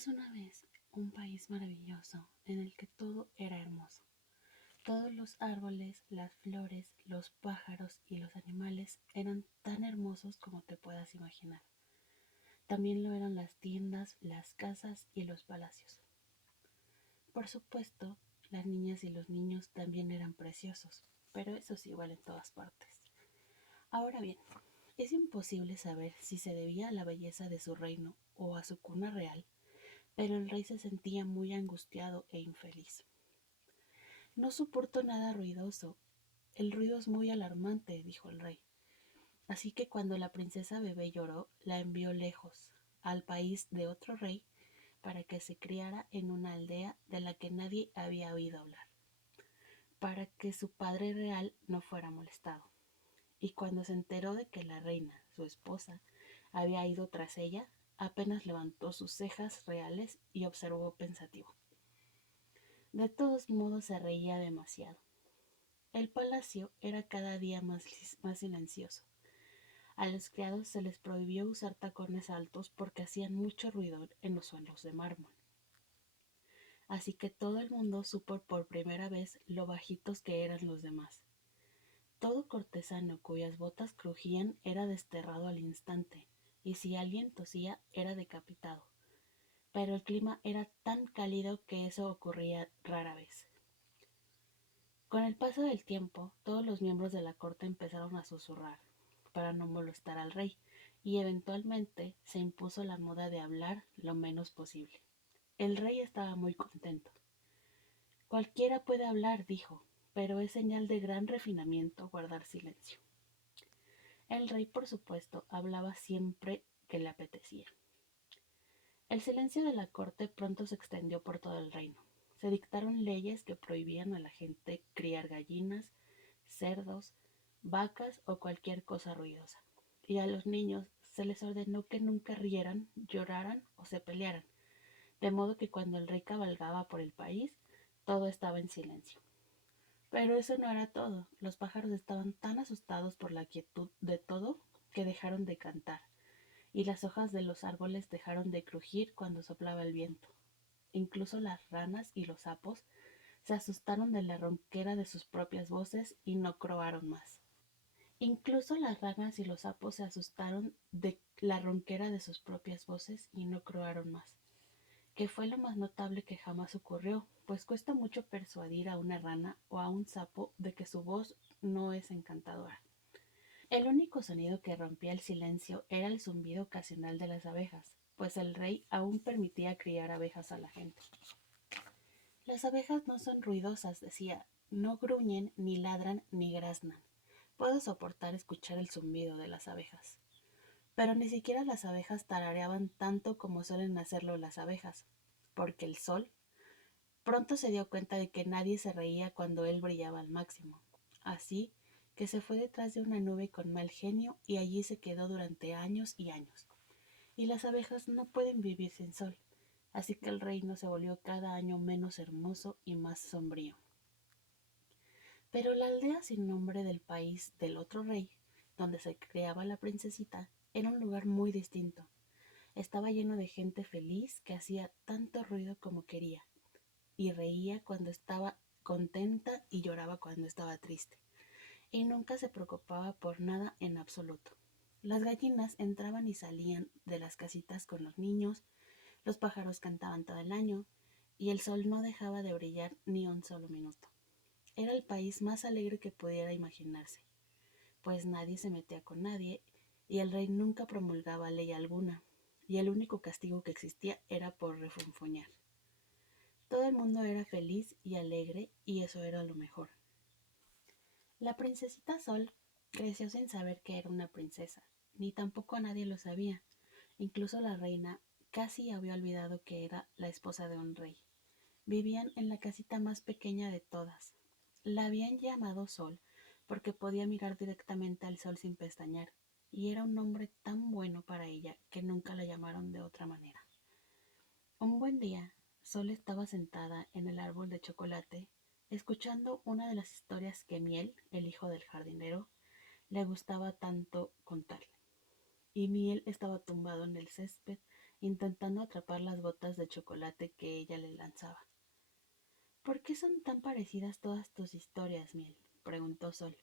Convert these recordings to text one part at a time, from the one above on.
Érase una vez un país maravilloso en el que todo era hermoso. Todos los árboles, las flores, los pájaros y los animales eran tan hermosos como te puedas imaginar. También lo eran las tiendas, las casas y los palacios. Por supuesto, las niñas y los niños también eran preciosos, pero eso es igual en todas partes. Ahora bien, es imposible saber si se debía a la belleza de su reino o a su cuna real, pero el rey se sentía muy angustiado e infeliz. No soporto nada ruidoso. El ruido es muy alarmante, dijo el rey. Así que cuando la princesa bebé lloró, la envió lejos, al país de otro rey, para que se criara en una aldea de la que nadie había oído hablar, para que su padre real no fuera molestado. Y cuando se enteró de que la reina, su esposa, había ido tras ella, apenas levantó sus cejas reales y observó pensativo. De todos modos se reía demasiado. El palacio era cada día más silencioso. A los criados se les prohibió usar tacones altos porque hacían mucho ruido en los suelos de mármol. Así que todo el mundo supo por primera vez lo bajitos que eran los demás. Todo cortesano cuyas botas crujían era desterrado al instante, y si alguien tosía era decapitado. Pero el clima era tan cálido que eso ocurría rara vez. Con el paso del tiempo, todos los miembros de la corte empezaron a susurrar, para no molestar al rey, y eventualmente se impuso la moda de hablar lo menos posible. El rey estaba muy contento. Cualquiera puede hablar, dijo, pero es señal de gran refinamiento guardar silencio. El rey, por supuesto, hablaba siempre que le apetecía. El silencio de la corte pronto se extendió por todo el reino. Se dictaron leyes que prohibían a la gente criar gallinas, cerdos, vacas o cualquier cosa ruidosa. Y a los niños se les ordenó que nunca rieran, lloraran o se pelearan, de modo que cuando el rey cabalgaba por el país, todo estaba en silencio. Pero eso no era todo. Los pájaros estaban tan asustados por la quietud de todo que dejaron de cantar, y las hojas de los árboles dejaron de crujir cuando soplaba el viento. Incluso las ranas y los sapos se asustaron de la ronquera de sus propias voces y no croaron más. Incluso las ranas y los sapos se asustaron de la ronquera de sus propias voces y no croaron más, que fue lo más notable que jamás ocurrió, pues cuesta mucho persuadir a una rana o a un sapo de que su voz no es encantadora. El único sonido que rompía el silencio era el zumbido ocasional de las abejas, pues el rey aún permitía criar abejas a la gente. Las abejas no son ruidosas, decía, no gruñen, ni ladran, ni graznan. Puedo soportar escuchar el zumbido de las abejas. Pero ni siquiera las abejas tarareaban tanto como suelen hacerlo las abejas, porque el sol pronto se dio cuenta de que nadie se reía cuando él brillaba al máximo. Así que se fue detrás de una nube con mal genio y allí se quedó durante años y años. Y las abejas no pueden vivir sin sol, así que el reino se volvió cada año menos hermoso y más sombrío. Pero la aldea sin nombre del país del otro rey, donde se criaba la princesita, era un lugar muy distinto. Estaba lleno de gente feliz que hacía tanto ruido como quería, y reía cuando estaba contenta y lloraba cuando estaba triste, y nunca se preocupaba por nada en absoluto. Las gallinas entraban y salían de las casitas con los niños, los pájaros cantaban todo el año, y el sol no dejaba de brillar ni un solo minuto. Era el país más alegre que pudiera imaginarse, pues nadie se metía con nadie y el rey nunca promulgaba ley alguna, y el único castigo que existía era por refunfuñar. Todo el mundo era feliz y alegre y eso era lo mejor. La princesita Sol creció sin saber que era una princesa, ni tampoco nadie lo sabía. Incluso la reina casi había olvidado que era la esposa de un rey. Vivían en la casita más pequeña de todas. La habían llamado Sol porque podía mirar directamente al sol sin pestañear, y era un nombre tan bueno para ella que nunca la llamaron de otra manera. Un buen día, Sol estaba sentada en el árbol de chocolate, escuchando una de las historias que Miel, el hijo del jardinero, le gustaba tanto contarle. Y Miel estaba tumbado en el césped, intentando atrapar las gotas de chocolate que ella le lanzaba. ¿Por qué son tan parecidas todas tus historias, Miel?, preguntó Sol.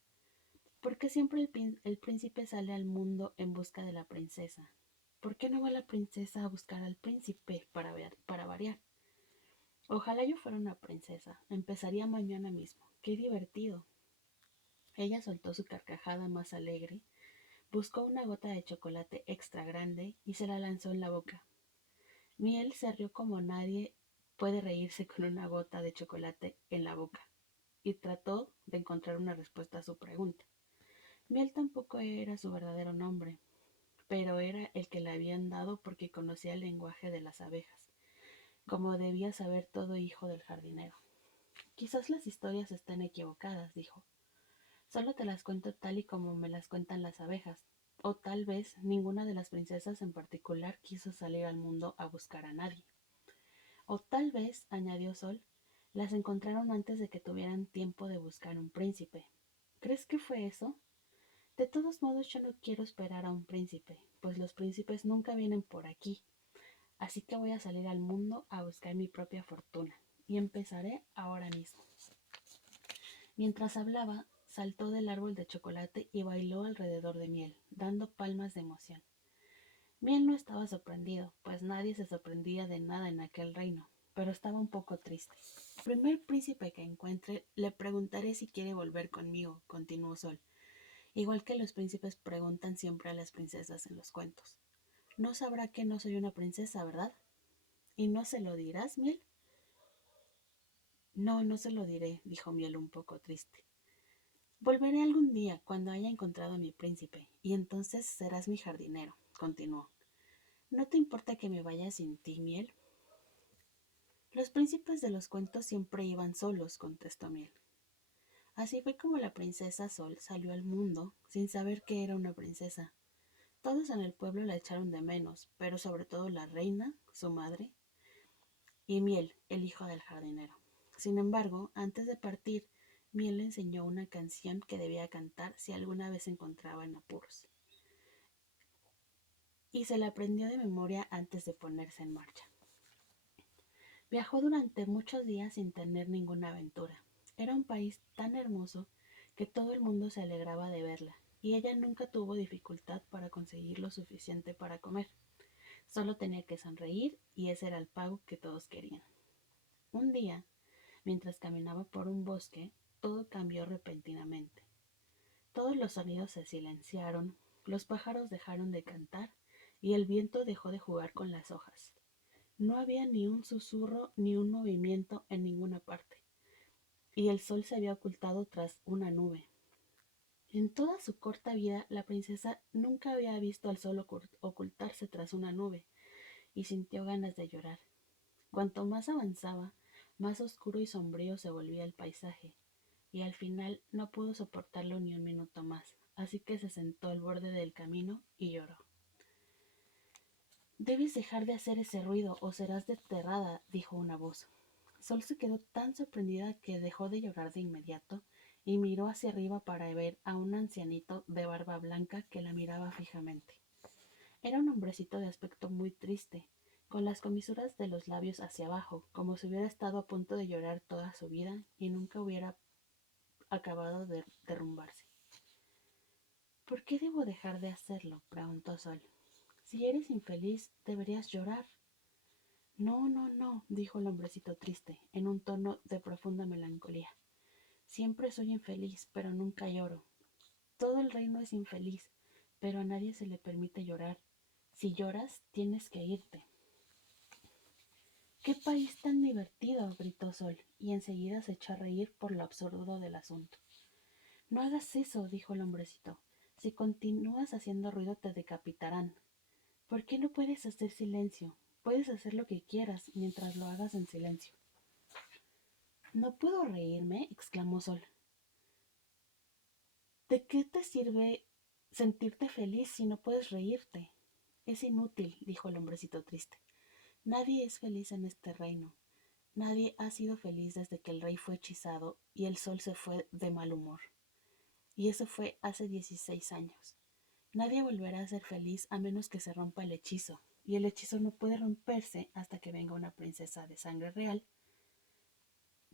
¿Por qué siempre el príncipe sale al mundo en busca de la princesa? ¿Por qué no va la princesa a buscar al príncipe para variar? Ojalá yo fuera una princesa. Empezaría mañana mismo. ¡Qué divertido! Ella soltó su carcajada más alegre, buscó una gota de chocolate extra grande y se la lanzó en la boca. Miel se rió como nadie puede reírse con una gota de chocolate en la boca y trató de encontrar una respuesta a su pregunta. Miel tampoco era su verdadero nombre, pero era el que le habían dado porque conocía el lenguaje de las abejas, como debía saber todo hijo del jardinero. Quizás las historias estén equivocadas, dijo. Solo te las cuento tal y como me las cuentan las abejas. O tal vez ninguna de las princesas en particular quiso salir al mundo a buscar a nadie. O tal vez, añadió Sol, las encontraron antes de que tuvieran tiempo de buscar un príncipe. ¿Crees que fue eso? De todos modos, yo no quiero esperar a un príncipe, pues los príncipes nunca vienen por aquí. Así que voy a salir al mundo a buscar mi propia fortuna. Y empezaré ahora mismo. Mientras hablaba, saltó del árbol de chocolate y bailó alrededor de Miel, dando palmas de emoción. Miel no estaba sorprendido, pues nadie se sorprendía de nada en aquel reino, pero estaba un poco triste. Al primer príncipe que encuentre, le preguntaré si quiere volver conmigo, continuó Sol, igual que los príncipes preguntan siempre a las princesas en los cuentos. No sabrá que no soy una princesa, ¿verdad? ¿Y no se lo dirás, Miel? No, no se lo diré, dijo Miel un poco triste. Volveré algún día cuando haya encontrado a mi príncipe, y entonces serás mi jardinero, continuó. ¿No te importa que me vaya sin ti, Miel? Los príncipes de los cuentos siempre iban solos, contestó Miel. Así fue como la princesa Sol salió al mundo sin saber que era una princesa. Todos en el pueblo la echaron de menos, pero sobre todo la reina, su madre, y Miel, el hijo del jardinero. Sin embargo, antes de partir, Miel le enseñó una canción que debía cantar si alguna vez se encontraba en apuros, y se la aprendió de memoria antes de ponerse en marcha. Viajó durante muchos días sin tener ninguna aventura. Era un país tan hermoso que todo el mundo se alegraba de verla, y ella nunca tuvo dificultad para conseguir lo suficiente para comer. Solo tenía que sonreír y ese era el pago que todos querían. Un día, mientras caminaba por un bosque, todo cambió repentinamente. Todos los sonidos se silenciaron, los pájaros dejaron de cantar y el viento dejó de jugar con las hojas. No había ni un susurro ni un movimiento en ninguna parte, y el sol se había ocultado tras una nube. En toda su corta vida, la princesa nunca había visto al sol ocultarse tras una nube, y sintió ganas de llorar. Cuanto más avanzaba, más oscuro y sombrío se volvía el paisaje, y al final no pudo soportarlo ni un minuto más, así que se sentó al borde del camino y lloró. Debes dejar de hacer ese ruido o serás desterrada, dijo una voz. Sol se quedó tan sorprendida que dejó de llorar de inmediato y miró hacia arriba para ver a un ancianito de barba blanca que la miraba fijamente. Era un hombrecito de aspecto muy triste, con las comisuras de los labios hacia abajo, como si hubiera estado a punto de llorar toda su vida y nunca hubiera acabado de derrumbarse. ¿Por qué debo dejar de hacerlo?, preguntó Sol. Si eres infeliz, deberías llorar. No, no, no, dijo el hombrecito triste, en un tono de profunda melancolía. Siempre soy infeliz, pero nunca lloro. Todo el reino es infeliz, pero a nadie se le permite llorar. Si lloras, tienes que irte. ¡Qué país tan divertido!, gritó Sol, y enseguida se echó a reír por lo absurdo del asunto. No hagas eso, dijo el hombrecito. Si continúas haciendo ruido te decapitarán. ¿Por qué no puedes hacer silencio? Puedes hacer lo que quieras mientras lo hagas en silencio. ¿No puedo reírme?, exclamó Sol. ¿De qué te sirve sentirte feliz si no puedes reírte? Es inútil, dijo el hombrecito triste. Nadie es feliz en este reino. Nadie ha sido feliz desde que el rey fue hechizado y el sol se fue de mal humor. Y eso fue hace 16 años. Nadie volverá a ser feliz a menos que se rompa el hechizo, y el hechizo no puede romperse hasta que venga una princesa de sangre real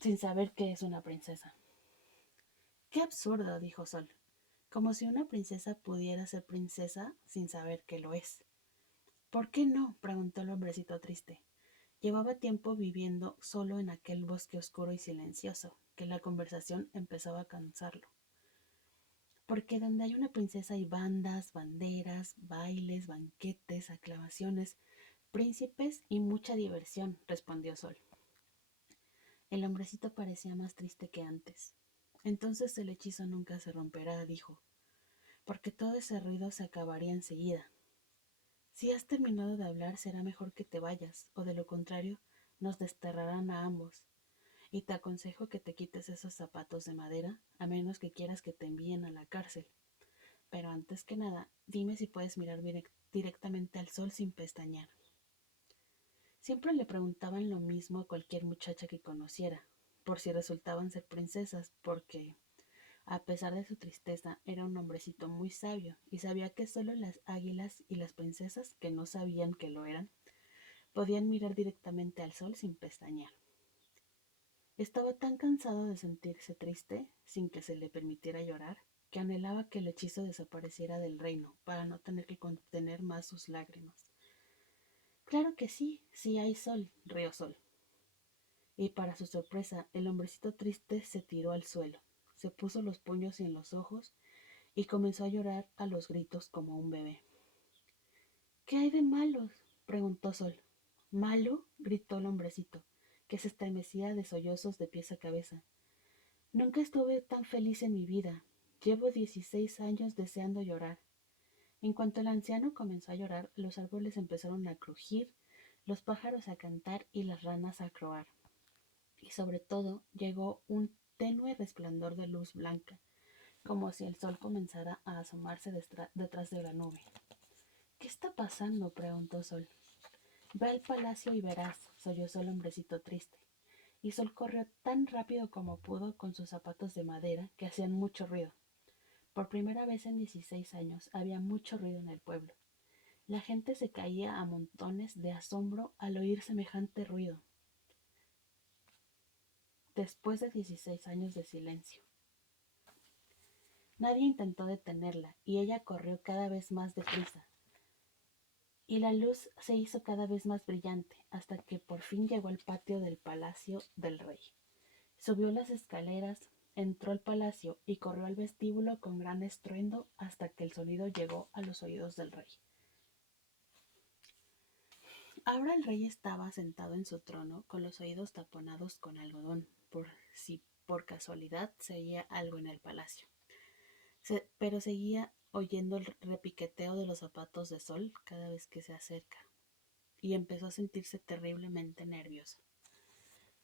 sin saber que es una princesa. ¡Qué absurdo!, dijo Sol, como si una princesa pudiera ser princesa sin saber que lo es. ¿Por qué no?, preguntó el hombrecito triste. Llevaba tiempo viviendo solo en aquel bosque oscuro y silencioso, que la conversación empezaba a cansarlo. Porque donde hay una princesa hay bandas, banderas, bailes, banquetes, aclamaciones, príncipes y mucha diversión, respondió Sol. El hombrecito parecía más triste que antes. Entonces el hechizo nunca se romperá, dijo, porque todo ese ruido se acabaría enseguida. Si has terminado de hablar, será mejor que te vayas, o de lo contrario, nos desterrarán a ambos. Y te aconsejo que te quites esos zapatos de madera, a menos que quieras que te envíen a la cárcel. Pero antes que nada, dime si puedes mirar directamente al sol sin pestañear. Siempre le preguntaban lo mismo a cualquier muchacha que conociera, por si resultaban ser princesas, porque, a pesar de su tristeza, era un hombrecito muy sabio y sabía que solo las águilas y las princesas, que no sabían que lo eran, podían mirar directamente al sol sin pestañear. Estaba tan cansado de sentirse triste, sin que se le permitiera llorar, que anhelaba que el hechizo desapareciera del reino, para no tener que contener más sus lágrimas. Claro que sí, sí hay sol, rió Sol. Y para su sorpresa, el hombrecito triste se tiró al suelo, se puso los puños en los ojos y comenzó a llorar a los gritos como un bebé. ¿Qué hay de malo?, preguntó Sol. ¿Malo?, gritó el hombrecito, que se estremecía de sollozos de pies a cabeza. Nunca estuve tan feliz en mi vida. Llevo 16 años deseando llorar. En cuanto el anciano comenzó a llorar, los árboles empezaron a crujir, los pájaros a cantar y las ranas a croar. Y sobre todo llegó un tenue resplandor de luz blanca, como si el sol comenzara a asomarse detrás de la nube. ¿Qué está pasando?, preguntó Sol. Ve al palacio y verás, sollozó el hombrecito triste. Y Sol corrió tan rápido como pudo con sus zapatos de madera que hacían mucho ruido. Por primera vez en 16 años había mucho ruido en el pueblo. La gente se caía a montones de asombro al oír semejante ruido, después de 16 años de silencio. Nadie intentó detenerla, y ella corrió cada vez más deprisa, y la luz se hizo cada vez más brillante, hasta que por fin llegó al patio del palacio del rey. Subió las escaleras, entró al palacio y corrió al vestíbulo con gran estruendo hasta que el sonido llegó a los oídos del rey. Ahora el rey estaba sentado en su trono con los oídos taponados con algodón, por si por casualidad se oía algo en el palacio. Pero seguía oyendo el repiqueteo de los zapatos de Sol cada vez que se acerca, y empezó a sentirse terriblemente nervioso.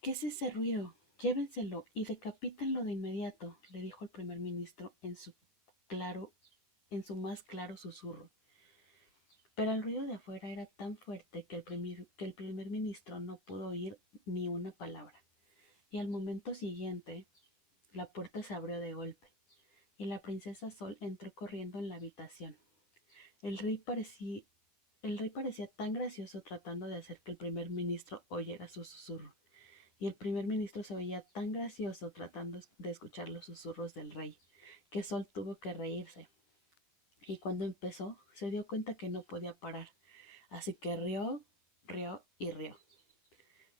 ¿Qué es ese ruido? Llévenselo y decapítenlo de inmediato, le dijo el primer ministro en su más claro susurro. Pero el ruido de afuera era tan fuerte que el primer ministro no pudo oír ni una palabra, y al momento siguiente la puerta se abrió de golpe, y la princesa Sol entró corriendo en la habitación. El rey parecía tan gracioso tratando de hacer que el primer ministro oyera su susurro, y el primer ministro se veía tan gracioso tratando de escuchar los susurros del rey, que Sol tuvo que reírse. Y cuando empezó, se dio cuenta que no podía parar, así que rió, rió y rió.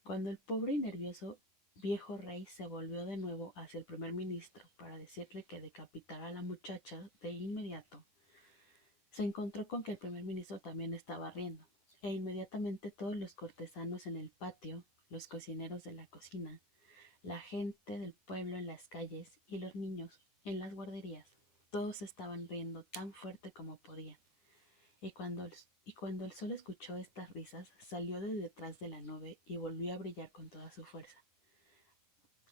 Cuando el pobre y nervioso viejo rey se volvió de nuevo hacia el primer ministro para decirle que decapitara a la muchacha de inmediato, se encontró con que el primer ministro también estaba riendo, e inmediatamente todos los cortesanos en el patio, los cocineros de la cocina, la gente del pueblo en las calles y los niños en las guarderías, todos estaban riendo tan fuerte como podían. Y cuando el sol escuchó estas risas, salió de detrás de la nube y volvió a brillar con toda su fuerza.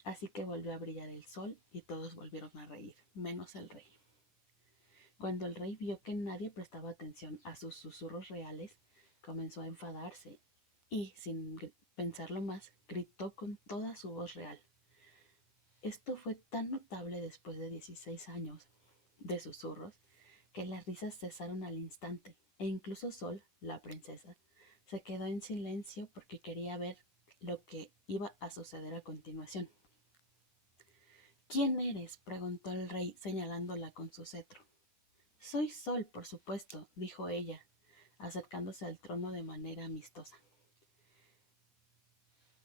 Así que volvió a brillar el sol y todos volvieron a reír, menos el rey. Cuando el rey vio que nadie prestaba atención a sus susurros reales, comenzó a enfadarse y, sin pensarlo más, gritó con toda su voz real. Esto fue tan notable después de 16 años de susurros que las risas cesaron al instante, e incluso Sol, la princesa, Se quedó en silencio porque quería ver lo que iba a suceder a continuación. ¿Quién eres?, preguntó el rey señalándola con su cetro. Soy Sol, por supuesto, dijo ella, acercándose al trono de manera amistosa.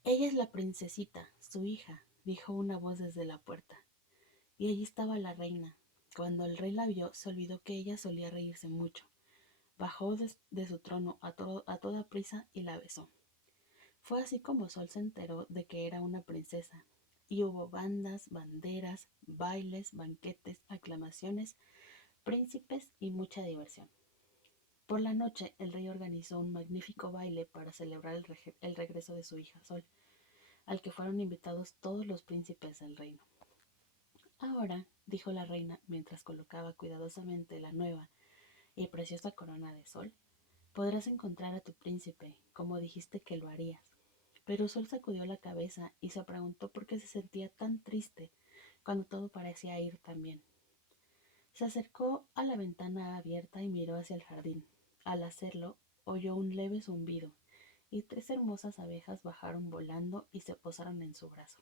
Ella es la princesita, su hija, dijo una voz desde la puerta. Y allí estaba la reina. Cuando el rey la vio, se olvidó que ella solía reírse mucho. Bajó de su trono a toda prisa y la besó. Fue así como Sol se enteró de que era una princesa, y hubo bandas, banderas, bailes, banquetes, aclamaciones, príncipes y mucha diversión. Por la noche, el rey organizó un magnífico baile para celebrar el regreso de su hija Sol, al que fueron invitados todos los príncipes del reino. Ahora, dijo la reina mientras colocaba cuidadosamente la nueva y preciosa corona de Sol, podrás encontrar a tu príncipe, como dijiste que lo harías. Pero Sol sacudió la cabeza y se preguntó por qué se sentía tan triste cuando todo parecía ir tan bien. Se acercó a la ventana abierta y miró hacia el jardín. Al hacerlo, oyó un leve zumbido, y 3 hermosas abejas bajaron volando y se posaron en su brazo.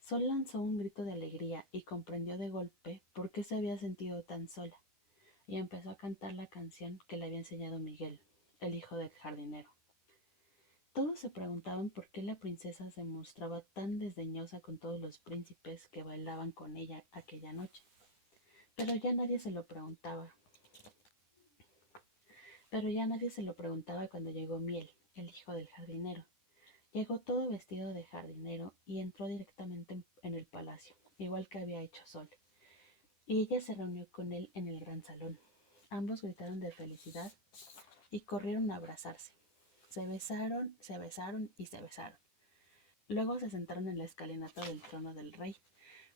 Sol lanzó un grito de alegría y comprendió de golpe por qué se había sentido tan sola, y empezó a cantar la canción que le había enseñado Miguel, el hijo del jardinero. Todos se preguntaban por qué la princesa se mostraba tan desdeñosa con todos los príncipes que bailaban con ella aquella noche. Pero ya nadie se lo preguntaba. Cuando llegó Miel, el hijo del jardinero. Llegó todo vestido de jardinero y entró directamente en el palacio, igual que había hecho Sol. Y ella se reunió con él en el gran salón. Ambos gritaron de felicidad y corrieron a abrazarse. Se besaron y se besaron. Luego se sentaron en la escalinata del trono del rey,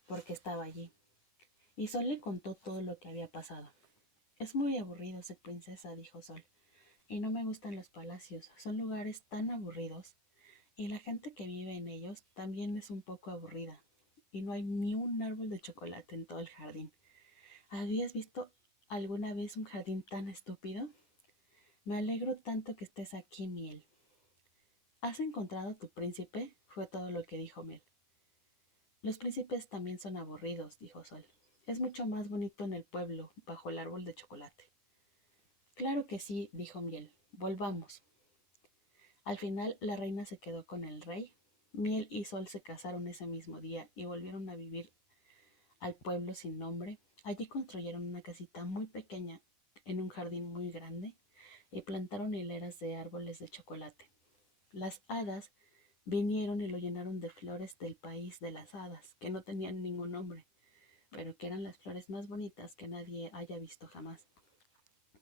porque estaba allí, y Sol le contó todo lo que había pasado. Es muy aburrido ser princesa, dijo Sol, y no me gustan los palacios, son lugares tan aburridos, y la gente que vive en ellos también es un poco aburrida, y no hay ni un árbol de chocolate en todo el jardín. ¿Habías visto alguna vez un jardín tan estúpido? Me alegro tanto que estés aquí, Miel. ¿Has encontrado a tu príncipe?, fue todo lo que dijo Miel. Los príncipes también son aburridos, dijo Sol. Es mucho más bonito en el pueblo, bajo el árbol de chocolate. Claro que sí, dijo Miel. Volvamos. Al final, la reina se quedó con el rey. Miel y Sol se casaron ese mismo día y volvieron a vivir al pueblo sin nombre. Allí construyeron una casita muy pequeña en un jardín muy grande y plantaron hileras de árboles de chocolate. Las hadas vinieron y lo llenaron de flores del país de las hadas, que no tenían ningún nombre, pero que eran las flores más bonitas que nadie haya visto jamás,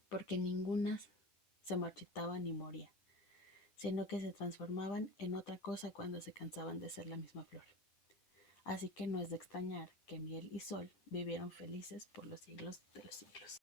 porque ninguna se marchitaba ni moría, sino que se transformaban en otra cosa cuando se cansaban de ser la misma flor. Así que no es de extrañar que Miel y Sol vivieron felices por los siglos de los siglos.